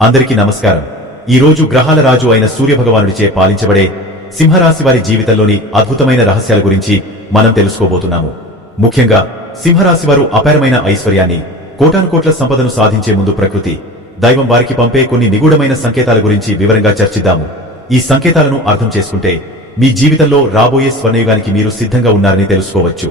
అందరికీ నమస్కారం. ఈ రోజు గ్రహాల రాజు అయిన సూర్యభగవానుడిచే పాలించబడే సింహరాశి వారి జీవితంలోని అద్భుతమైన రహస్యాల గురించి మనం తెలుసుకోబోతున్నాము. ముఖ్యంగా సింహరాశి వారు అపారమైన ఐశ్వర్యాన్ని కోటానుకోట్ల సంపదను సాధించే ముందు ప్రకృతి దైవం వారికి పంపే కొన్ని నిగూఢమైన సంకేతాల గురించి వివరంగా చర్చిద్దాము. ఈ సంకేతాలను అర్థం చేసుకుంటే మీ జీవితంలో రాబోయే స్వర్ణయుగానికి మీరు సిద్ధంగా ఉన్నారని తెలుసుకోవచ్చు.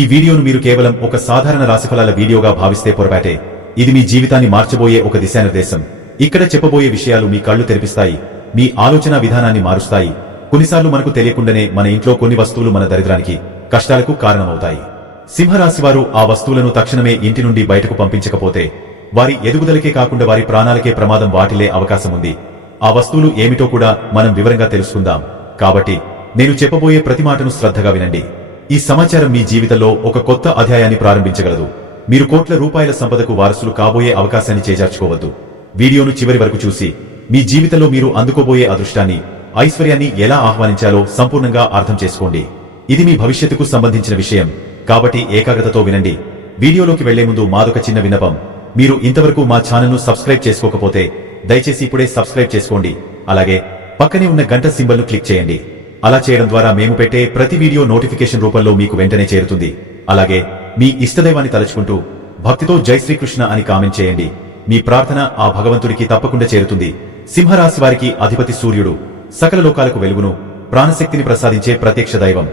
ఈ వీడియోను మీరు కేవలం ఒక సాధారణ రాశిఫలాల వీడియోగా భావిస్తే పొరపాటే. ఇది మీ జీవితాన్ని మార్చబోయే ఒక దిశానిర్దేశం. ఇక్కడ చెప్పబోయే విషయాలు మీ కళ్ళు తెరిపిస్తాయి మీ ఆలోచన విధానాన్ని మారుస్తాయి. కొన్నిసార్లు మనకు తెలియకుండానే మన ఇంట్లో కొన్ని వస్తువులు మన దరిద్రానికి కష్టాలకు కారణమవుతాయి. సింహరాశివారు ఆ వస్తువులను తక్షణమే ఇంటి నుండి బయటకు పంపించకపోతే వారి ఎదుగుదలకే కాకుండా వారి ప్రాణాలకే ప్రమాదం వాటిల్లే అవకాశం ఉంది ఆ వస్తువులు ఏమిటో కూడా మనం వివరంగా తెలుసుకుందాం. కాబట్టి నేను చెప్పబోయే ప్రతి మాటను శ్రద్ధగా వినండి. ఈ సమాచారం మీ జీవితంలో ఒక కొత్త అధ్యాయాన్ని ప్రారంభించగలదు. మీరు కోట్ల రూపాయల సంపదకు వారసులు కాబోయే అవకాశాన్ని చేజార్చుకోవద్దు. వీడియోను చివరి వరకు చూసి మీ జీవితంలో మీరు అందుకోబోయే అదృష్టాన్ని ఐశ్వర్యాన్ని ఎలా ఆహ్వానించాలో సంపూర్ణంగా అర్థం చేసుకోండి. ఇది మీ భవిష్యత్తుకు సంబంధించిన విషయం. కాబట్టి ఏకాగ్రతతో వినండి. వీడియోలోకి వెళ్ళే ముందు మాదొక చిన్న విన్నపం. మీరు ఇంతవరకు మా ఛానల్ను సబ్స్క్రైబ్ చేసుకోకపోతే దయచేసి ఇప్పుడే సబ్స్క్రైబ్ చేసుకోండి. అలాగే పక్కనే ఉన్న గంట సింబల్ను క్లిక్ చేయండి. అలా చేయడం ద్వారా మేము పెట్టే ప్రతి వీడియో నోటిఫికేషన్ రూపంలో మీకు వెంటనే చేరుతుంది. అలాగే మీ ఇష్టదైవాన్ని తలుచుకుంటూ భక్తితో జై శ్రీకృష్ణ అని కామెంట్ చేయండి. మీ ప్రార్థన ఆ భగవంతుడికి తప్పకుండా చేరుతుంది. సింహరాశి వారికి అధిపతి సూర్యుడు. సకల లోకాలకు వెలుగును ప్రాణశక్తిని ప్రసాదించే ప్రత్యక్ష దైవం.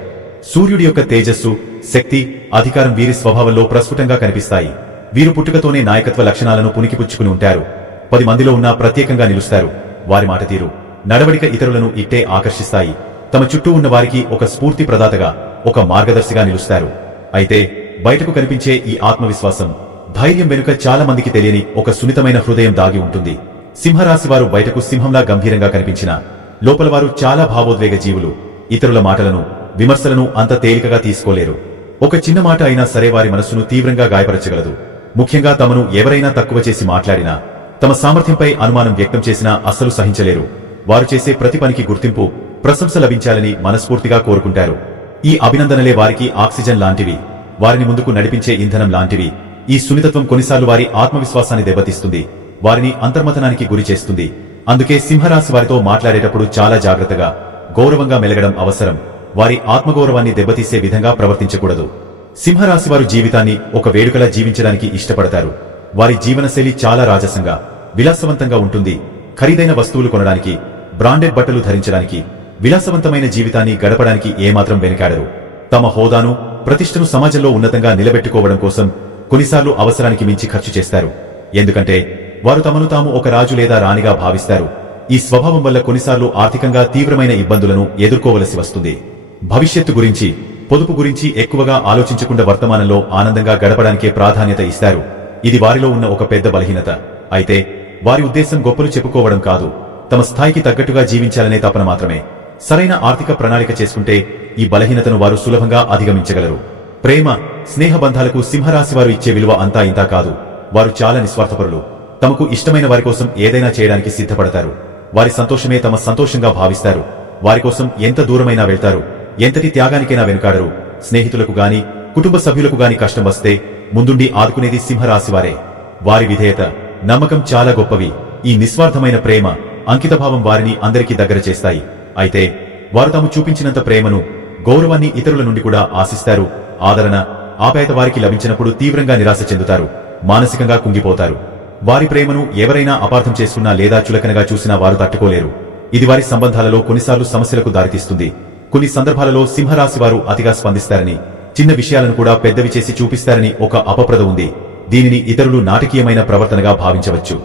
సూర్యుడి యొక్క తేజస్సు శక్తి అధికారం వీరి స్వభావంలో ప్రస్ఫుటంగా కనిపిస్తాయి. వీరు పుట్టుకతోనే నాయకత్వ లక్షణాలను పునికిపుచ్చుకుని ఉంటారు. పది మందిలో ఉన్నా ప్రత్యేకంగా నిలుస్తారు. వారి మాట తీరు. నడవడిక ఇతరులను ఇట్టే ఆకర్షిస్తాయి. తమ చుట్టూ ఉన్న వారికి ఒక స్ఫూర్తి ప్రదాతగా ఒక మార్గదర్శిగా నిలుస్తారు. అయితే బయటకు కనిపించే ఈ ఆత్మవిశ్వాసం ధైర్యం వెనుక చాలా మందికి తెలియని ఒక సున్నితమైన హృదయం దాగి ఉంటుంది. సింహరాశి వారు బయటకు సింహంలా గంభీరంగా కనిపించిన లోపల వారు చాలా భావోద్వేగ జీవులు. ఇతరుల మాటలను విమర్శలను అంత తేలికగా తీసుకోలేరు. ఒక చిన్న మాట అయినా సరే వారి మనస్సును తీవ్రంగా గాయపరచగలదు. ముఖ్యంగా తమను ఎవరైనా తక్కువ చేసి మాట్లాడినా తమ సామర్థ్యంపై అనుమానం వ్యక్తం చేసినా అస్సలు సహించలేరు. వారు చేసే ప్రతి పనికి గుర్తింపు ప్రశంస లభించాలని మనస్ఫూర్తిగా కోరుకుంటారు. ఈ అభినందనలే వారికి ఆక్సిజన్ లాంటివి. వారిని ముందుకు నడిపించే ఇంధనం లాంటివి. ఈ సున్నితత్వం కొన్నిసార్లు వారి ఆత్మవిశ్వాసాన్ని దెబ్బతీస్తుంది వారిని అంతర్మథనానికి గురి చేస్తుంది. అందుకే సింహరాశి వారితో మాట్లాడేటప్పుడు చాలా జాగ్రత్తగా గౌరవంగా మెలగడం అవసరం. వారి ఆత్మగౌరవాన్ని దెబ్బతీసే విధంగా ప్రవర్తించకూడదు. సింహరాశి వారు జీవితాన్ని ఒక వేడుకలా జీవించడానికి ఇష్టపడతారు. వారి జీవనశైలి చాలా రాజసంగా విలాసవంతంగా ఉంటుంది. ఖరీదైన వస్తువులు కొనడానికి బ్రాండెడ్ బట్టలు ధరించడానికి విలాసవంతమైన జీవితాన్ని గడపడానికి ఏమాత్రం వెనుకాడరు. తమ హోదాను ప్రతిష్టను సమాజంలో ఉన్నతంగా నిలబెట్టుకోవడం కోసం కొన్నిసార్లు అవసరానికి మించి ఖర్చు చేస్తారు. ఎందుకంటే వారు తమను తాము ఒక రాజు లేదా రాణిగా భావిస్తారు. ఈ స్వభావం వల్ల కొన్నిసార్లు ఆర్థికంగా తీవ్రమైన ఇబ్బందులను ఎదుర్కోవలసి వస్తుంది. భవిష్యత్తు గురించి పొదుపు గురించి ఎక్కువగా ఆలోచించకుండా వర్తమానంలో ఆనందంగా గడపడానికే ప్రాధాన్యత ఇస్తారు. ఇది వారిలో ఉన్న ఒక పెద్ద బలహీనత. అయితే వారి ఉద్దేశం గొప్పలు చెప్పుకోవడం కాదు. తమ స్థాయికి తగ్గట్టుగా జీవించాలనే తపన మాత్రమే. సరైన ఆర్థిక ప్రణాళిక చేసుకుంటే ఈ బలహీనతను వారు సులభంగా అధిగమించగలరు. ప్రేమ స్నేహబంధాలకు సింహరాశివారు సింహరాశి వారు ఇచ్చే విలువ అంతా ఇంతా కాదు. వారు చాలా నిస్వార్థపరులు. తమకు ఇష్టమైన వారి కోసం ఏదైనా చేయడానికి సిద్ధపడతారు. వారి సంతోషమే తమ సంతోషంగా భావిస్తారు. వారి కోసం ఎంత దూరమైనా వెళ్తారు. ఎంతటి త్యాగానికైనా వెనుకాడరు. స్నేహితులకు గాని కుటుంబ సభ్యులకు గాని కష్టం వస్తే ముందుండి ఆదుకునేది సింహరాశివారే. వారి విధేయత నమ్మకం చాలా గొప్పవి. ఈ నిస్వార్థమైన ప్రేమ అంకితభావం వారిని అందరికీ దగ్గర చేస్తాయి. అయితే వారు తాము చూపించినంత ప్రేమను గౌరవాన్ని ఇతరుల నుండి కూడా ఆశిస్తారు. ఆదరణ ఆప్యాయత వారికి లభించినప్పుడు తీవ్రంగా నిరాశ చెందుతారు మానసికంగా కుంగిపోతారు. వారి ప్రేమను ఎవరైనా అపార్థం చేసుకున్నా లేదా చులకనగా చూసినా వారు తట్టుకోలేరు. ఇది వారి సంబంధాలలో కొన్నిసార్లు సమస్యలకు దారితీస్తుంది. కొన్ని సందర్భాలలో సింహరాశి వారు అతిగా స్పందిస్తారని చిన్న విషయాలను కూడా పెద్దవి చేసి చూపిస్తారని ఒక అపప్రద ఉంది. దీనిని ఇతరులు నాటకీయమైన ప్రవర్తనగా భావించవచ్చు.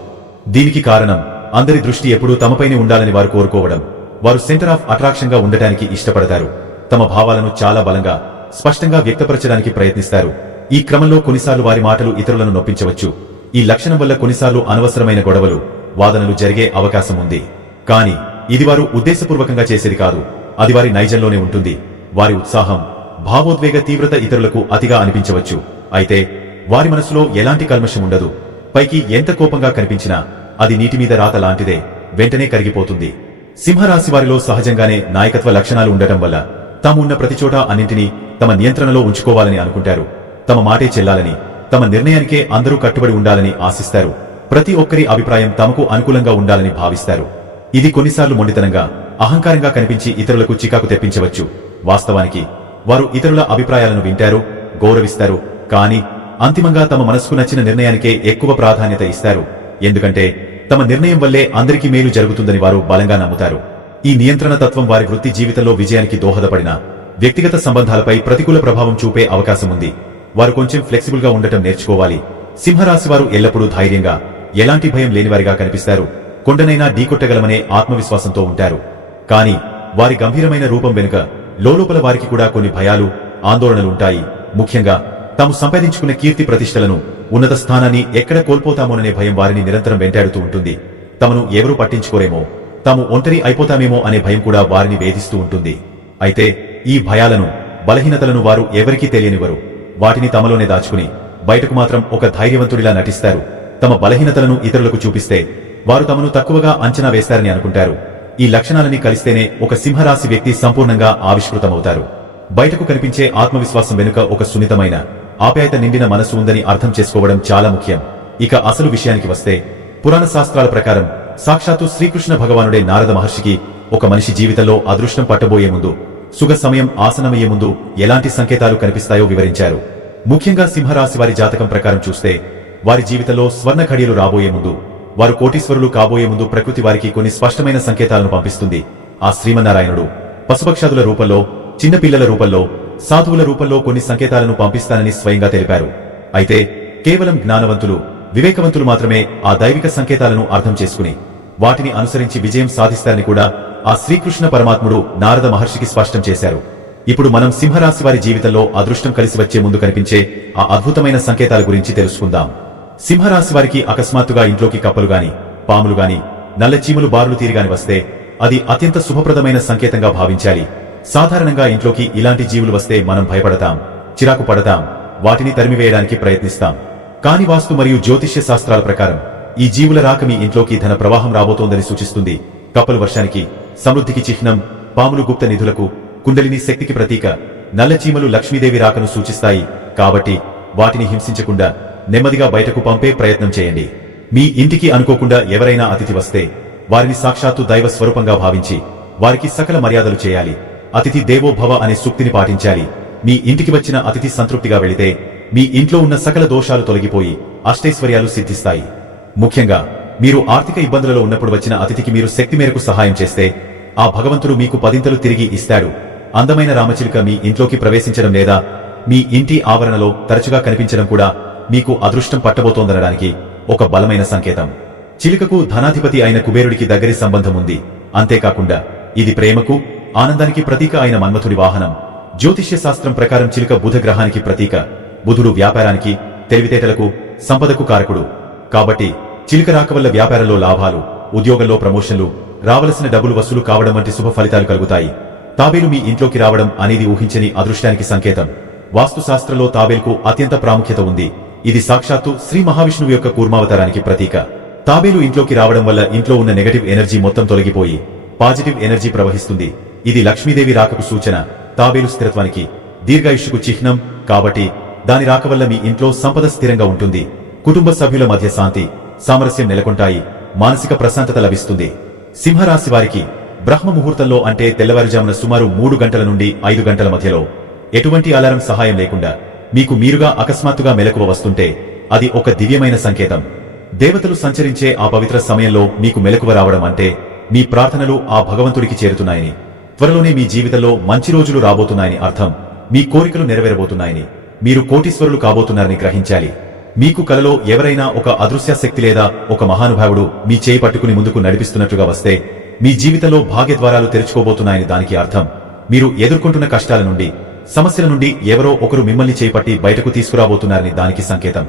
దీనికి కారణం అందరి దృష్టి ఎప్పుడూ తమపైనే ఉండాలని వారు కోరుకోవడం. వారు సెంటర్ ఆఫ్ అట్రాక్షన్గా ఉండటానికి ఇష్టపడతారు. తమ భావాలను చాలా బలంగా స్పష్టంగా వ్యక్తపరచడానికి ప్రయత్నిస్తారు. ఈ క్రమంలో కొన్నిసార్లు వారి మాటలు ఇతరులను నొప్పించవచ్చు. ఈ లక్షణం వల్ల కొన్నిసార్లు అనవసరమైన గొడవలు వాదనలు జరిగే అవకాశం ఉంది. కానీ ఇది వారు ఉద్దేశపూర్వకంగా చేసేది కాదు. అది వారి నైజంలోనే ఉంటుంది. వారి ఉత్సాహం భావోద్వేగ తీవ్రత ఇతరులకు అతిగా అనిపించవచ్చు. అయితే వారి మనసులో ఎలాంటి కల్మషం ఉండదు. పైకి ఎంత కోపంగా కనిపించినా అది నీటి మీద రాత లాంటిదే వెంటనే కరిగిపోతుంది. సింహరాశి వారిలో సహజంగానే నాయకత్వ లక్షణాలు ఉండటం వల్ల తాము ఉన్న ప్రతి చోట అన్నింటినీ తమ నియంత్రణలో ఉంచుకోవాలని అనుకుంటారు. తమ మాటే చెల్లాలని తమ నిర్ణయానికే అందరూ కట్టుబడి ఉండాలని ఆశిస్తారు. ప్రతి ఒక్కరి అభిప్రాయం తమకు అనుకూలంగా ఉండాలని భావిస్తారు. ఇది కొన్నిసార్లు మొండితనంగా అహంకారంగా కనిపించి ఇతరులకు చికాకు తెప్పించవచ్చు. వాస్తవానికి వారు ఇతరుల అభిప్రాయాలను వింటారు గౌరవిస్తారు కానీ అంతిమంగా తమ మనసుకు నచ్చిన నిర్ణయానికే ఎక్కువ ప్రాధాన్యత ఇస్తారు. ఎందుకంటే తమ నిర్ణయం వల్లే అందరికీ మేలు జరుగుతుందని వారు బలంగా నమ్ముతారు. ఈ నియంత్రణ తత్వం వారి వృత్తి జీవితంలో విజయానికి దోహదపడిన వ్యక్తిగత సంబంధాలపై ప్రతికూల ప్రభావం చూపే అవకాశం ఉంది. వారు కొంచెం ఫ్లెక్సిబుల్గా ఉండటం నేర్చుకోవాలి. సింహరాశి వారు ఎల్లప్పుడూ ధైర్యంగా ఎలాంటి భయం లేనివారిగా కనిపిస్తారు. కొండనైనా ఢీకొట్టగలమనే ఆత్మవిశ్వాసంతో ఉంటారు. కానీ వారి గంభీరమైన రూపం వెనుక లోలోపల వారికి కూడా కొన్ని భయాలు ఆందోళనలు ఉంటాయి. ముఖ్యంగా తాము సంపాదించుకున్న కీర్తి ప్రతిష్టలను ఉన్నత స్థానాన్ని ఎక్కడ కోల్పోతామోననే భయం వారిని నిరంతరం వెంటాడుతూ ఉంటుంది. తమను ఎవరూ పట్టించుకోరేమో తాము ఒంటరి అయిపోతామేమో అనే భయం కూడా వారిని వేధిస్తూ ఉంటుంది. అయితే ఈ భయాలను బలహీనతలను వారు ఎవరికీ తెలియనివ్వరు. వాటిని తమలోనే దాచుకుని బయటకు మాత్రం ఒక ధైర్యవంతుడిలా నటిస్తారు. తమ బలహీనతలను ఇతరులకు చూపిస్తే వారు తమను తక్కువగా అంచనా వేస్తారని అనుకుంటారు. ఈ లక్షణాలని కలిస్తేనే ఒక సింహరాశి వ్యక్తి సంపూర్ణంగా ఆవిష్కృతమవుతారు. బయటకు కనిపించే ఆత్మవిశ్వాసం వెనుక ఒక సున్నితమైన ఆప్యాయత నిండిన మనసు ఉందని అర్థం చేసుకోవడం చాలా ముఖ్యం. ఇక అసలు విషయానికి వస్తే పురాణ శాస్త్రాల ప్రకారం సాక్షాత్తు శ్రీకృష్ణ భగవానుడే నారద మహర్షికి ఒక మనిషి జీవితంలో అదృష్టం పట్టబోయే ముందు సుగ సమయం ఆసనమయ్యే ముందు ఎలాంటి సంకేతాలు కనిపిస్తాయో వివరించారు. ముఖ్యంగా సింహరాశి వారి జాతకం ప్రకారం చూస్తే వారి జీవితంలో స్వర్ణ ఘడియలు రాబోయే ముందు వారు కోటీశ్వరులు కాబోయే ముందు ప్రకృతి వారికి కొన్ని స్పష్టమైన సంకేతాలను పంపిస్తుంది. ఆ శ్రీమన్నారాయణుడు పశుపక్షాదుల రూపంలో చిన్నపిల్లల రూపంలో సాధువుల రూపంలో కొన్ని సంకేతాలను పంపిస్తానని స్వయంగా తెలిపారు. అయితే కేవలం జ్ఞానవంతులు వివేకవంతులు మాత్రమే ఆ దైవిక సంకేతాలను అర్థం చేసుకుని వాటిని అనుసరించి విజయం సాధిస్తారని కూడా ఆ శ్రీకృష్ణ పరమాత్ముడు నారద మహర్షికి స్పష్టం చేశారు. ఇప్పుడు మనం సింహరాశి వారి జీవితంలో అదృష్టం కలిసి వచ్చే ముందు కనిపించే ఆ అద్భుతమైన సంకేతాల గురించి తెలుసుకుందాం. సింహరాశి వారికి అకస్మాత్తుగా ఇంట్లోకి కప్పలు గాని పాములు గాని నల్ల బారులు తీరిగాని వస్తే అది అత్యంత శుభప్రదమైన సంకేతంగా భావించాలి. సాధారణంగా ఇంట్లోకి ఇలాంటి జీవులు వస్తే మనం భయపడతాం చిరాకు పడతాం వాటిని తరిమివేయడానికి ప్రయత్నిస్తాం. కాని వాస్తు మరియు జ్యోతిష్య శాస్త్రాల ప్రకారం ఈ జీవుల రాక మీ ఇంట్లోకి ధన ప్రవాహం రాబోతోందని సూచిస్తుంది. కప్పలు వర్షానికి సమృద్ధికి చిహ్నం పాములు గుప్త నిధులకు కుండలిని శక్తికి ప్రతీక నల్లచీమలు లక్ష్మీదేవి రాకను సూచిస్తాయి. కాబట్టి వాటిని హింసించకుండా నెమ్మదిగా బయటకు పంపే ప్రయత్నం చేయండి. మీ ఇంటికి అనుకోకుండా ఎవరైనా అతిథి వస్తే వారిని సాక్షాత్తు దైవ స్వరూపంగా భావించి వారికి సకల మర్యాదలు చేయాలి. అతిథి దేవోభవ అనే సూక్తిని పాటించాలి. మీ ఇంటికి వచ్చిన అతిథి సంతృప్తిగా వెళితే మీ ఇంట్లో ఉన్న సకల దోషాలు తొలగిపోయి అష్టైశ్వర్యాలు సిద్ధిస్తాయి. ముఖ్యంగా మీరు ఆర్థిక ఇబ్బందులలో ఉన్నప్పుడు వచ్చిన అతిథికి మీరు శక్తి మేరకు సహాయం చేస్తే ఆ భగవంతుడు మీకు పదింతలు తిరిగి ఇస్తాడు. అందమైన రామచిలుక మీ ఇంట్లోకి ప్రవేశించడం లేదా మీ ఇంటి ఆవరణలో తరచుగా కనిపించడం కూడా మీకు అదృష్టం పట్టబోతోందనడానికి ఒక బలమైన సంకేతం. చిలుకకు ధనాధిపతి అయిన కుబేరుడికి దగ్గరి సంబంధం ఉంది. అంతేకాకుండా ఇది ప్రేమకు ఆనందానికి ప్రతీక అయిన మన్మథుడి వాహనం. జ్యోతిష్య శాస్త్రం ప్రకారం చిలుక బుధ గ్రహానికి ప్రతీక. బుధుడు వ్యాపారానికి తెలివితేటలకు సంపదకు కారకుడు. కాబట్టి చిలుక రాక వల్ల వ్యాపారంలో లాభాలు ఉద్యోగంలో ప్రమోషన్లు రావలసిన డబ్బులు వసూలు కావడం వంటి శుభ ఫలితాలు కలుగుతాయి. తాబేలు మీ ఇంట్లోకి రావడం అనేది ఊహించని అదృష్టానికి సంకేతం. వాస్తుశాస్త్రంలో తాబేలుకు అత్యంత ప్రాముఖ్యత ఉంది. ఇది సాక్షాత్తు శ్రీ మహావిష్ణువు యొక్క కూర్మావతారానికి ప్రతీక. తాబేలు ఇంట్లోకి రావడం వల్ల ఇంట్లో ఉన్న నెగటివ్ ఎనర్జీ మొత్తం తొలగిపోయి పాజిటివ్ ఎనర్జీ ప్రవహిస్తుంది. ఇది లక్ష్మీదేవి రాకకు సూచన. తాబేలు స్థిరత్వానికి దీర్ఘాయుష్కు చిహ్నం కాబట్టి దాని రాక వల్ల మీ ఇంట్లో సంపద స్థిరంగా ఉంటుంది. కుటుంబ సభ్యుల మధ్య శాంతి సామరస్యం నెలకొంటాయి. మానసిక ప్రశాంతత లభిస్తుంది. సింహరాశి వారికి బ్రహ్మ ముహూర్తంలో అంటే తెల్లవారుజామున సుమారు మూడు గంటల నుండి ఐదు గంటల మధ్యలో ఎటువంటి అలారం సహాయం లేకుండా మీకు మీరుగా అకస్మాత్తుగా మెలకువ వస్తుంటే అది ఒక దివ్యమైన సంకేతం. దేవతలు సంచరించే ఆ పవిత్ర సమయంలో మీకు మెలకువ రావడం అంటే మీ ప్రార్థనలు ఆ భగవంతుడికి చేరుతున్నాయని త్వరలోనే మీ జీవితంలో మంచి రోజులు రాబోతున్నాయని అర్థం మీ కోరికలు నెరవేరబోతున్నాయని. మీరు కోటీశ్వరులు కాబోతున్నారని గ్రహించాలి. మీకు కలలో ఎవరైనా ఒక అదృశ్య శక్తి లేదా ఒక మహానుభావుడు మీ చేయి పట్టుకుని ముందుకు నడిపిస్తున్నట్లుగా వస్తే మీ జీవితంలో భాగ్యద్వారాలు తెరుచుకోబోతున్నాయని దానికి అర్థం. మీరు ఎదుర్కొంటున్న కష్టాల నుండి సమస్యల నుండి ఎవరో ఒకరు మిమ్మల్ని చేపట్టి బయటకు తీసుకురాబోతున్నారని దానికి సంకేతం.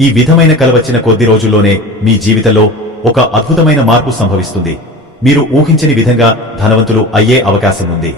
ఈ విధమైన కల వచ్చిన కొద్ది రోజుల్లోనే మీ జీవితంలో ఒక అద్భుతమైన మార్పు సంభవిస్తుంది. మీరు ఊహించని విధంగా ధనవంతులు అయ్యే అవకాశం ఉంది.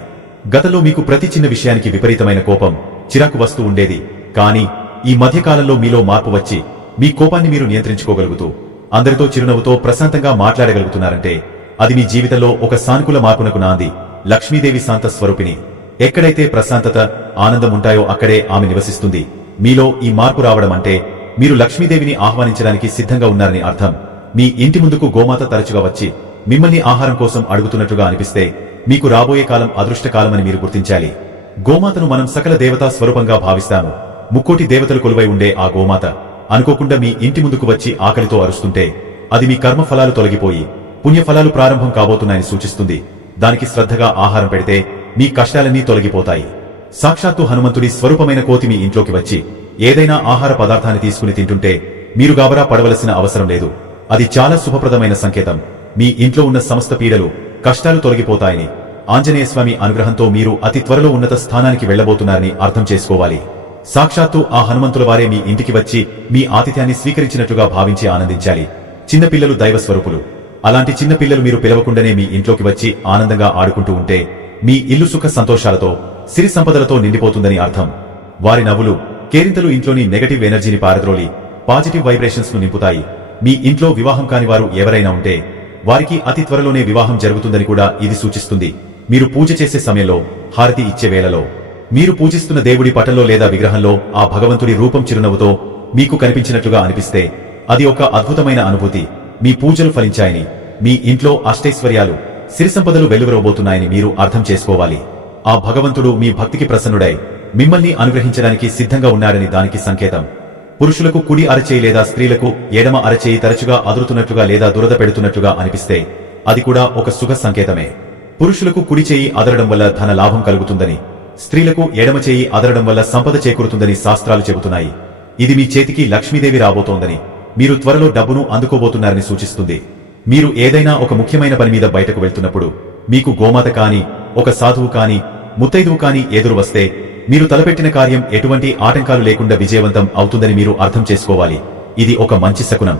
గతంలో మీకు ప్రతి చిన్న విషయానికి విపరీతమైన కోపం చిరాకు వస్తూ ఉండేది. కానీ ఈ మధ్యకాలంలో మీలో మార్పు వచ్చి మీ కోపాన్ని మీరు నియంత్రించుకోగలుగుతూ అందరితో చిరునవ్వుతో ప్రశాంతంగా మాట్లాడగలుగుతున్నారంటే అది మీ జీవితంలో ఒక సానుకూల మార్పునకు నాంది. లక్ష్మీదేవి శాంత స్వరూపిణి. ఎక్కడైతే ప్రశాంతత ఆనందం ఉంటాయో అక్కడే ఆమె నివసిస్తుంది. మీలో ఈ మార్పు రావడం అంటే మీరు లక్ష్మీదేవిని ఆహ్వానించడానికి సిద్ధంగా ఉన్నారని అర్థం. మీ ఇంటి ముందుకు గోమాత తరచుగా వచ్చి మిమ్మల్ని ఆహారం కోసం అడుగుతున్నట్లుగా అనిపిస్తే మీకు రాబోయే కాలం అదృష్టకాలమని మీరు గుర్తించాలి. గోమాతను మనం సకల దేవతా స్వరూపంగా భావిస్తాము. ముక్కోటి దేవతలు కొలువై ఉండే ఆ గోమాత అనుకోకుండా మీ ఇంటి ముందుకు వచ్చి ఆకలితో అరుస్తుంటే అది మీ కర్మ ఫలాలు తొలగిపోయి పుణ్యఫలాలు ప్రారంభం కాబోతున్నాయని సూచిస్తుంది. దానికి శ్రద్ధగా ఆహారం పెడితే మీ కష్టాలన్నీ తొలగిపోతాయి. సాక్షాత్తు హనుమంతుడి స్వరూపమైన కోతి మీ ఇంట్లోకి వచ్చి ఏదైనా ఆహార పదార్థాన్ని తీసుకుని తింటుంటే మీరు గాబరా పడవలసిన అవసరం లేదు. అది చాలా శుభప్రదమైన సంకేతం. మీ ఇంట్లో ఉన్న సమస్త పీడలు కష్టాలు తొలగిపోతాయని ఆంజనేయస్వామి అనుగ్రహంతో మీరు అతి త్వరలో ఉన్నత స్థానానికి వెళ్ళబోతున్నారని అర్థం చేసుకోవాలి. సాక్షాత్తు ఆ హనుమంతుల వారే మీ ఇంటికి వచ్చి మీ ఆతిథ్యాన్ని స్వీకరించినట్లుగా భావించి ఆనందించాలి. చిన్నపిల్లలు దైవ స్వరూపులు. అలాంటి చిన్నపిల్లలు మీరు పిలవకుండానే మీ ఇంట్లోకి వచ్చి ఆనందంగా ఆడుకుంటూ ఉంటే మీ ఇల్లు సుఖ సంతోషాలతో సిరి సంపదలతో నిండిపోతుందని అర్థం. వారి నవ్వులు కేరింతలు ఇంట్లోని నెగటివ్ ఎనర్జీని పారద్రోలి పాజిటివ్ వైబ్రేషన్స్ను నింపుతాయి. మీ ఇంట్లో వివాహం కాని వారు ఎవరైనా ఉంటే వారికి అతి త్వరలోనే వివాహం జరుగుతుందని కూడా ఇది సూచిస్తుంది. మీరు పూజ చేసే సమయంలో హారతి ఇచ్చే వేళలో మీరు పూజిస్తున్న దేవుడి పటంలో లేదా విగ్రహంలో ఆ భగవంతుడి రూపం చిరునవ్వుతో మీకు కనిపించినట్లుగా అనిపిస్తే అది ఒక అద్భుతమైన అనుభూతి. మీ పూజలు ఫలించాయని మీ ఇంట్లో అష్టైశ్వర్యాలు సిరిసంపదలు వెలువరబోతున్నాయని మీరు అర్థం చేసుకోవాలి. ఆ భగవంతుడు మీ భక్తికి ప్రసన్నుడై మిమ్మల్ని అనుగ్రహించడానికి సిద్ధంగా ఉన్నాడని దానికి సంకేతం. పురుషులకు కుడి అరచేయి లేదా స్త్రీలకు ఎడమ అరచేయి తరచుగా అదురుతున్నట్లుగా లేదా దురద పెడుతున్నట్లుగా అనిపిస్తే అది కూడా ఒక శుభ సంకేతమే. పురుషులకు కుడి చేయి అదరడం వల్ల ధన లాభం కలుగుతుందని స్త్రీలకు ఎడమ చేయి అదరడం వల్ల సంపద చేకూరుతుందని శాస్త్రాలు చెబుతున్నాయి. ఇది మీ చేతికి లక్ష్మీదేవి రాబోతోందని మీరు త్వరలో డబ్బును అందుకోబోతున్నారని సూచిస్తుంది. మీరు ఏదైనా ఒక ముఖ్యమైన పని మీద బయటకు వెళ్తున్నప్పుడు మీకు గోమాత కాని ఒక సాధువు కాని ముత్తైదువు కాని ఎదురు వస్తే మీరు తలపెట్టిన కార్యం ఎటువంటి ఆటంకాలు లేకుండా విజయవంతం అవుతుందని మీరు అర్థం చేసుకోవాలి. ఇది ఒక మంచి శకునం.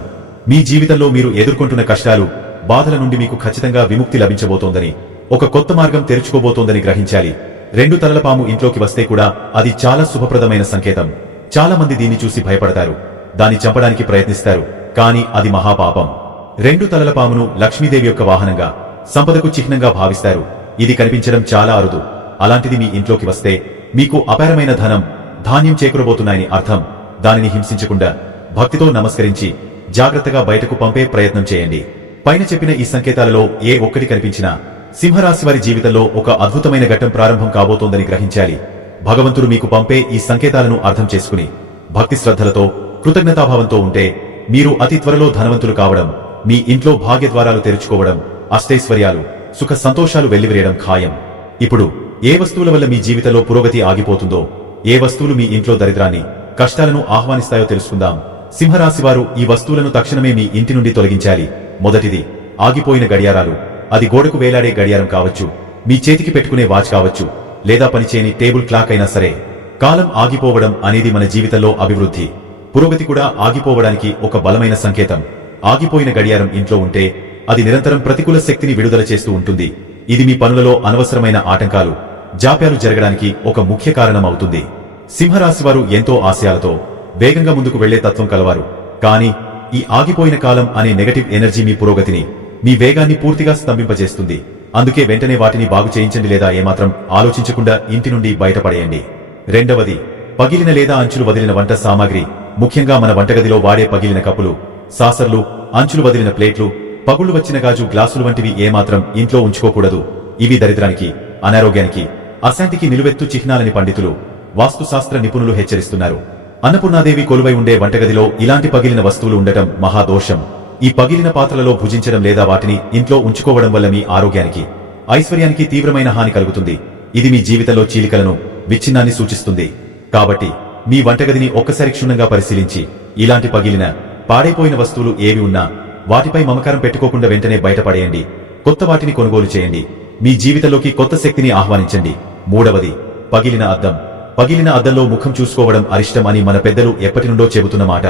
మీ జీవితంలో మీరు ఎదుర్కొంటున్న కష్టాలు బాధల నుండి మీకు ఖచ్చితంగా విముక్తి లభించబోతోందని ఒక కొత్త మార్గం తెరుచుకోబోతోందని గ్రహించాలి. రెండు తలల పాము ఇంట్లోకి వస్తే కూడా అది చాలా శుభప్రదమైన సంకేతం. చాలా మంది దీన్ని చూసి భయపడతారు. దాన్ని చంపడానికి ప్రయత్నిస్తారు. కాని అది మహాపాపం. రెండు తలల పామును లక్ష్మీదేవి యొక్క వాహనంగా సంపదకు చిహ్నంగా భావిస్తారు. ఇది కనిపించడం చాలా అరుదు. అలాంటిది మీ ఇంట్లోకి వస్తే మీకు అపారమైన ధనం ధాన్యం చేకూరబోతున్నాయని అర్థం. దానిని హింసించకుండా భక్తితో నమస్కరించి జాగ్రత్తగా బయటకు పంపే ప్రయత్నం చేయండి. పైన చెప్పిన ఈ సంకేతాలలో ఏ ఒక్కటి కనిపించినా సింహరాశి వారి జీవితంలో ఒక అద్భుతమైన ఘట్టం ప్రారంభం కాబోతోందని గ్రహించాలి. భగవంతుడు మీకు పంపే ఈ సంకేతాలను అర్థం చేసుకుని భక్తి శ్రద్ధలతో కృతజ్ఞతాభావంతో ఉంటే మీరు అతి త్వరలో ధనవంతులు కావడం మీ ఇంట్లో భాగ్యద్వారాలు తెరుచుకోవడం అష్టైశ్వర్యాలు సుఖ సంతోషాలు వెల్లివిరేయడం ఖాయం. ఇప్పుడు ఏ వస్తువుల వల్ల మీ జీవితంలో పురోగతి ఆగిపోతుందో ఏ వస్తువులు మీ ఇంట్లో దరిద్రాన్ని కష్టాలను ఆహ్వానిస్తాయో తెలుసుకుందాం. సింహరాశి వారు ఈ వస్తువులను తక్షణమే మీ ఇంటి నుండి తొలగించాలి. మొదటిది ఆగిపోయిన గడియారాలు. అది గోడకు వేలాడే గడియారం కావచ్చు మీ చేతికి పెట్టుకునే వాచ్ కావచ్చు లేదా పనిచేయని టేబుల్ క్లాక్ అయినా సరే. కాలం ఆగిపోవడం అనేది మన జీవితంలో అభివృద్ధి. పురోగతి కూడా ఆగిపోవడానికి ఒక బలమైన సంకేతం. ఆగిపోయిన గడియారం ఇంట్లో ఉంటే అది నిరంతరం ప్రతికూల శక్తిని విడుదల చేస్తూ ఉంటుంది. ఇది మీ పనులలో అనవసరమైన ఆటంకాలు జాప్యాలు జరగడానికి ఒక ముఖ్య కారణం అవుతుంది. సింహరాశివారు ఎంతో ఆశయాలతో వేగంగా ముందుకు వెళ్ళే తత్వం కలవారు. కానీ ఈ ఆగిపోయిన కాలం అనే నెగటివ్ ఎనర్జీ మీ పురోగతిని మీ వేగాన్ని పూర్తిగా స్తంభింపజేస్తుంది. అందుకే వెంటనే వాటిని బాగు చేయించండి లేదా ఏమాత్రం ఆలోచించకుండా ఇంటి నుండి బయటపడేయండి. రెండవది పగిలిన లేదా అంచులు వదిలిన వంట సామాగ్రి ముఖ్యంగా మన వంటగదిలో వాడే పగిలిన కప్పులు సాసర్లు అంచులు వదిలిన ప్లేట్లు పగుళ్ళు వచ్చిన గాజు గ్లాసులు వంటివి ఏమాత్రం ఇంట్లో ఉంచుకోకూడదు. ఇవి దరిద్రానికి అనారోగ్యానికి అశాంతికి నిలువెత్తు చిహ్నాలని పండితులు వాస్తుశాస్త్ర నిపుణులు హెచ్చరిస్తున్నారు. అన్నపూర్ణాదేవి కొలువై ఉండే వంటగదిలో ఇలాంటి పగిలిన వస్తువులు ఉండటం మహాదోషం ఈ పగిలిన పాత్రలలో భుజించడం లేదా వాటిని ఇంట్లో ఉంచుకోవడం వల్ల మీ ఆరోగ్యానికి ఐశ్వర్యానికి తీవ్రమైన హాని కలుగుతుంది. ఇది మీ జీవితంలో చీలికలను విచ్ఛిన్నాన్ని సూచిస్తుంది. కాబట్టి మీ వంటగదిని ఒక్కసారి క్షుణ్ణంగా పరిశీలించి ఇలాంటి పగిలిన పాడైపోయిన వస్తువులు ఏవి ఉన్నా వాటిపై మమకారం పెట్టుకోకుండా వెంటనే బయటపడేయండి. కొత్త వాటిని కొనుగోలు చేయండి. మీ జీవితంలోకి కొత్త శక్తిని ఆహ్వానించండి. మూడవది పగిలిన అద్దం. పగిలిన అద్దంలో ముఖం చూసుకోవడం అరిష్టం అని మన పెద్దలు ఎప్పటి నుండో చెబుతున్న మాట.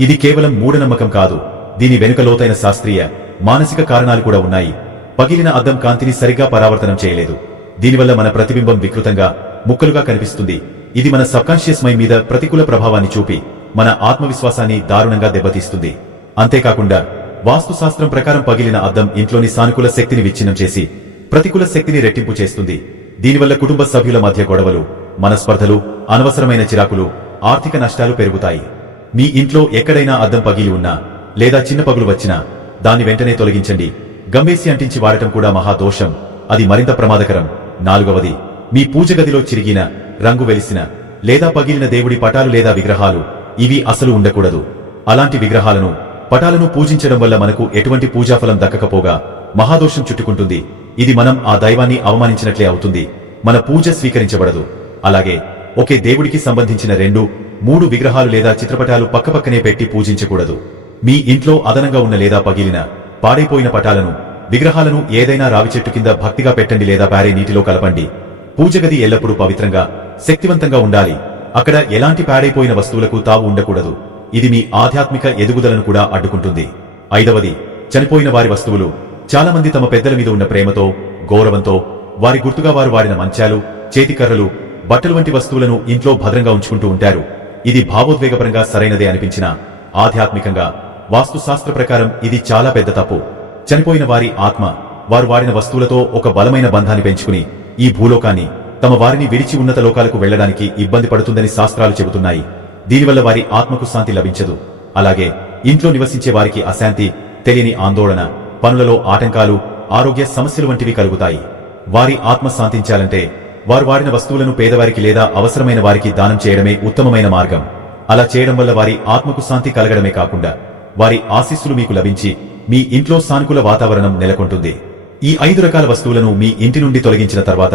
ఇది కేవలం మూఢనమ్మకం కాదు. దీని వెనుక లోతైన శాస్త్రీయ మానసిక కారణాలు కూడా ఉన్నాయి. పగిలిన అద్దం కాంతిని సరిగా పరావర్తనం చేయలేదు. దీనివల్ల మన ప్రతిబింబం వికృతంగా ముక్కలుగా కనిపిస్తుంది. ఇది మన సబ్కాన్షియస్ మై మీద ప్రతికూల ప్రభావాన్ని చూపి మన ఆత్మవిశ్వాసాన్ని దారుణంగా దెబ్బతీస్తుంది. అంతేకాకుండా వాస్తుశాస్త్రం ప్రకారం పగిలిన అద్దం ఇంట్లోని సానుకూల శక్తిని విచ్ఛిన్నం చేసి ప్రతికూల శక్తిని రెట్టింపు చేస్తుంది. దీనివల్ల కుటుంబ సభ్యుల మధ్య గొడవలు మనస్పర్ధలు అనవసరమైన చిరాకులు ఆర్థిక నష్టాలు పెరుగుతాయి. మీ ఇంట్లో ఎక్కడైనా అద్దం పగిలి ఉన్నా లేదా చిన్న పగులు వచ్చినా దాన్ని వెంటనే తొలగించండి. గమ్మేసి అంటించి వాడటం కూడా మహాదోషం అది మరింత ప్రమాదకరం. నాలుగవది మీ పూజ గదిలో చిరిగిన రంగు వెలిసిన లేదా పగిలిన దేవుడి పటాలు లేదా విగ్రహాలు ఇవి అసలు ఉండకూడదు. అలాంటి విగ్రహాలను పటాలను పూజించడం వల్ల మనకు ఎటువంటి పూజాఫలం దక్కకపోగా మహాదోషం చుట్టుకుంటుంది. ఇది మనం ఆ దైవాన్ని అవమానించినట్లే అవుతుంది. మన పూజ స్వీకరించబడదు. అలాగే ఒకే దేవుడికి సంబంధించిన రెండు మూడు విగ్రహాలు లేదా చిత్రపటాలు పక్కపక్కనే పెట్టి పూజించకూడదు. మీ ఇంట్లో అదనంగా ఉన్న లేదా పగిలిన పాడైపోయిన పటాలను విగ్రహాలను ఏదైనా రావి చెట్టు కింద భక్తిగా పెట్టండి లేదా పారే నీటిలో కలపండి. పూజగది ఎల్లప్పుడూ పవిత్రంగా శక్తివంతంగా ఉండాలి. అక్కడ ఎలాంటి పాడైపోయిన వస్తువులకు తావు ఉండకూడదు. ఇది మీ ఆధ్యాత్మిక ఎదుగుదలను కూడా అడ్డుకుంటుంది. ఐదవది చనిపోయిన వారి వస్తువులు. చాలా మంది తమ పెద్దల మీద ఉన్న ప్రేమతో గౌరవంతో వారి గుర్తుగా వారు వాడిన మంచాలు చేతికర్రలు బట్టలు వంటి వస్తువులను ఇంట్లో భద్రంగా ఉంచుకుంటూ ఉంటారు. ఇది భావోద్వేగపరంగా సరైనదే అనిపించినా ఆధ్యాత్మికంగా వాస్తుశాస్త్ర ప్రకారం ఇది చాలా పెద్ద తప్పు. చనిపోయిన వారి ఆత్మ వారు వాడిన వస్తువులతో ఒక బలమైన బంధాన్ని పెంచుకుని ఈ భూలోకాన్ని తమ వారిని విడిచి ఉన్నత లోకాలకు వెళ్ళడానికి ఇబ్బంది పడుతుందని శాస్త్రాలు చెబుతున్నాయి. దీనివల్ల వారి ఆత్మకు శాంతి లభించదు. అలాగే ఇంట్లో నివసించే వారికి అశాంతి తెలియని ఆందోళన పనులలో ఆటంకాలు ఆరోగ్య సమస్యలు వంటివి కలుగుతాయి. వారి ఆత్మ శాంతించాలంటే వారు వాడిన వస్తువులను పేదవారికి లేదా అవసరమైన వారికి దానం చేయడమే ఉత్తమమైన మార్గం. అలా చేయడం వల్ల వారి ఆత్మకు శాంతి కలగడమే కాకుండా వారి ఆశీస్సులు మీకు లభించి మీ ఇంట్లో సానుకూల వాతావరణం నెలకొంటుంది. ఈ ఐదు రకాల వస్తువులను మీ ఇంటి నుండి తొలగించిన తర్వాత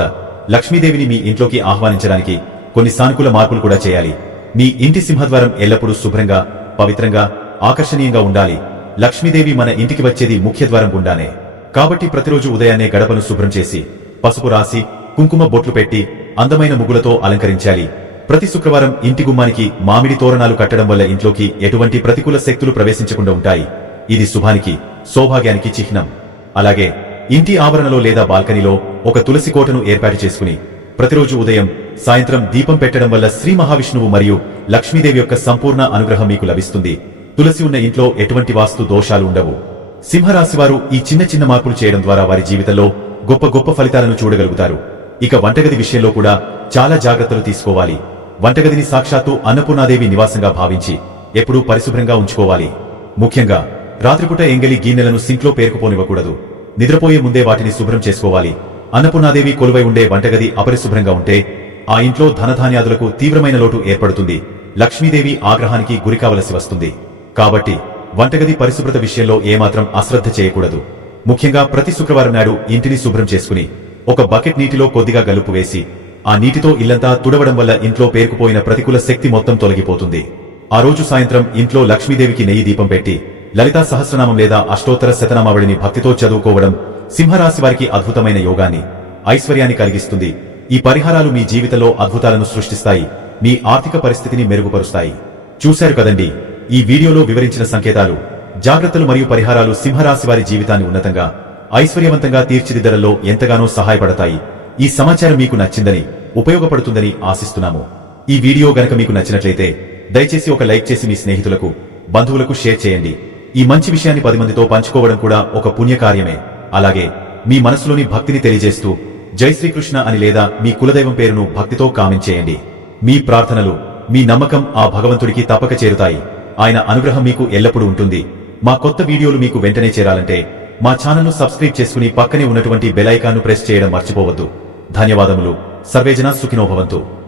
లక్ష్మీదేవిని మీ ఇంట్లోకి ఆహ్వానించడానికి కొన్ని సానుకూల మార్పులు కూడా చేయాలి. మీ ఇంటి సింహద్వారం ఎల్లప్పుడూ శుభ్రంగా పవిత్రంగా ఆకర్షణీయంగా ఉండాలి. లక్ష్మీదేవి మన ఇంటికి వచ్చేది ముఖ్య ద్వారం గుండానే. కాబట్టి ప్రతిరోజు ఉదయాన్నే గడపను శుభ్రం చేసి పసుపు రాసి కుంకుమ బొట్లు పెట్టి అందమైన ముగ్గులతో అలంకరించాలి. ప్రతి శుక్రవారం ఇంటి గుమ్మానికి మామిడి తోరణాలు కట్టడం వల్ల ఇంట్లోకి ఎటువంటి ప్రతికూల శక్తులు ప్రవేశించకుండా ఉంటాయి. ఇది శుభానికి సౌభాగ్యానికి చిహ్నం. అలాగే ఇంటి ఆవరణలో లేదా బాల్కనీలో ఒక తులసి కోటను ఏర్పాటు చేసుకుని ప్రతిరోజు ఉదయం సాయంత్రం దీపం పెట్టడం వల్ల శ్రీ మహావిష్ణువు మరియు లక్ష్మీదేవి యొక్క సంపూర్ణ అనుగ్రహం మీకు లభిస్తుంది. తులసి ఉన్న ఇంట్లో ఎటువంటి వాస్తు దోషాలు ఉండవు. సింహరాశి వారు ఈ చిన్న చిన్న మార్పులు చేయడం ద్వారా వారి జీవితంలో గొప్ప గొప్ప ఫలితాలను చూడగలుగుతారు. ఇక వంటగది విషయంలో కూడా చాలా జాగ్రత్తలు తీసుకోవాలి. వంటగదిని సాక్షాత్తు అన్నపూర్ణాదేవి నివాసంగా భావించి ఎప్పుడూ పరిశుభ్రంగా ఉంచుకోవాలి. ముఖ్యంగా రాత్రిపూట ఎంగలి గిన్నెలను సింక్లో పేరుకుపోనివ్వకూడదు. నిద్రపోయే ముందే వాటిని శుభ్రం చేసుకోవాలి. అన్నపూర్ణాదేవి కొలువై ఉండే వంటగది అపరిశుభ్రంగా ఉంటే ఆ ఇంట్లో ధనధాన్యాదులకు తీవ్రమైన లోటు ఏర్పడుతుంది. లక్ష్మీదేవి ఆగ్రహానికి గురికావలసి వస్తుంది. కాబట్టి వంటగది పరిశుభ్రత విషయంలో ఏమాత్రం అశ్రద్ధ చేయకూడదు. ముఖ్యంగా ప్రతి శుక్రవారం నాడు ఇంటిని శుభ్రం చేసుకుని ఒక బకెట్ నీటిలో కొద్దిగా గలుపు వేసి ఆ నీటితో ఇల్లంతా తుడవడం వల్ల ఇంట్లో పేరుకుపోయిన ప్రతికూల శక్తి మొత్తం తొలగిపోతుంది. ఆ రోజు సాయంత్రం ఇంట్లో లక్ష్మీదేవికి నెయ్యి దీపం పెట్టి లలితా సహస్రనామం లేదా అష్టోత్తర శతనామావళిని భక్తితో చదువుకోవడం సింహరాశి వారికి అద్భుతమైన యోగాన్ని ఐశ్వర్యాన్ని కలిగిస్తుంది. ఈ పరిహారాలు మీ జీవితంలో అద్భుతాలను సృష్టిస్తాయి మీ ఆర్థిక పరిస్థితిని మెరుగుపరుస్తాయి. చూశారు కదండి ఈ వీడియోలో వివరించిన సంకేతాలు. జాగ్రత్తలు మరియు పరిహారాలు సింహరాశి వారి జీవితాన్ని ఉన్నతంగా ఐశ్వర్యవంతంగా తీర్చిదిద్దడంలో ఎంతగానో సహాయపడతాయి. ఈ సమాచారం మీకు నచ్చిందని ఉపయోగపడుతుందని ఆశిస్తున్నాము. ఈ వీడియో గనక మీకు నచ్చినట్లయితే దయచేసి ఒక లైక్ చేసి మీ స్నేహితులకు బంధువులకు షేర్ చేయండి. ఈ మంచి విషయాన్ని పది మందితో పంచుకోవడం కూడా ఒక పుణ్యకార్యమే. అలాగే మీ మనసులోని భక్తిని తెలియజేస్తూ జై శ్రీకృష్ణ అని లేదా మీ కులదైవం పేరును భక్తితో కామెంట్ చేయండి. మీ ప్రార్థనలు మీ నమ్మకం ఆ భగవంతుడికి తప్పక చేరుతాయి. ఆయన అనుగ్రహం మీకు ఎల్లప్పుడూ ఉంటుంది. మా కొత్త వీడియోలు మీకు వెంటనే చేరాలంటే మా ఛానల్ను సబ్స్క్రైబ్ చేసుకుని పక్కనే ఉన్నటువంటి బెలైకాన్ను ప్రెస్ చేయడం మర్చిపోవద్దు. ధన్యవాదములు. సర్వేజన సుఖినోభవంతు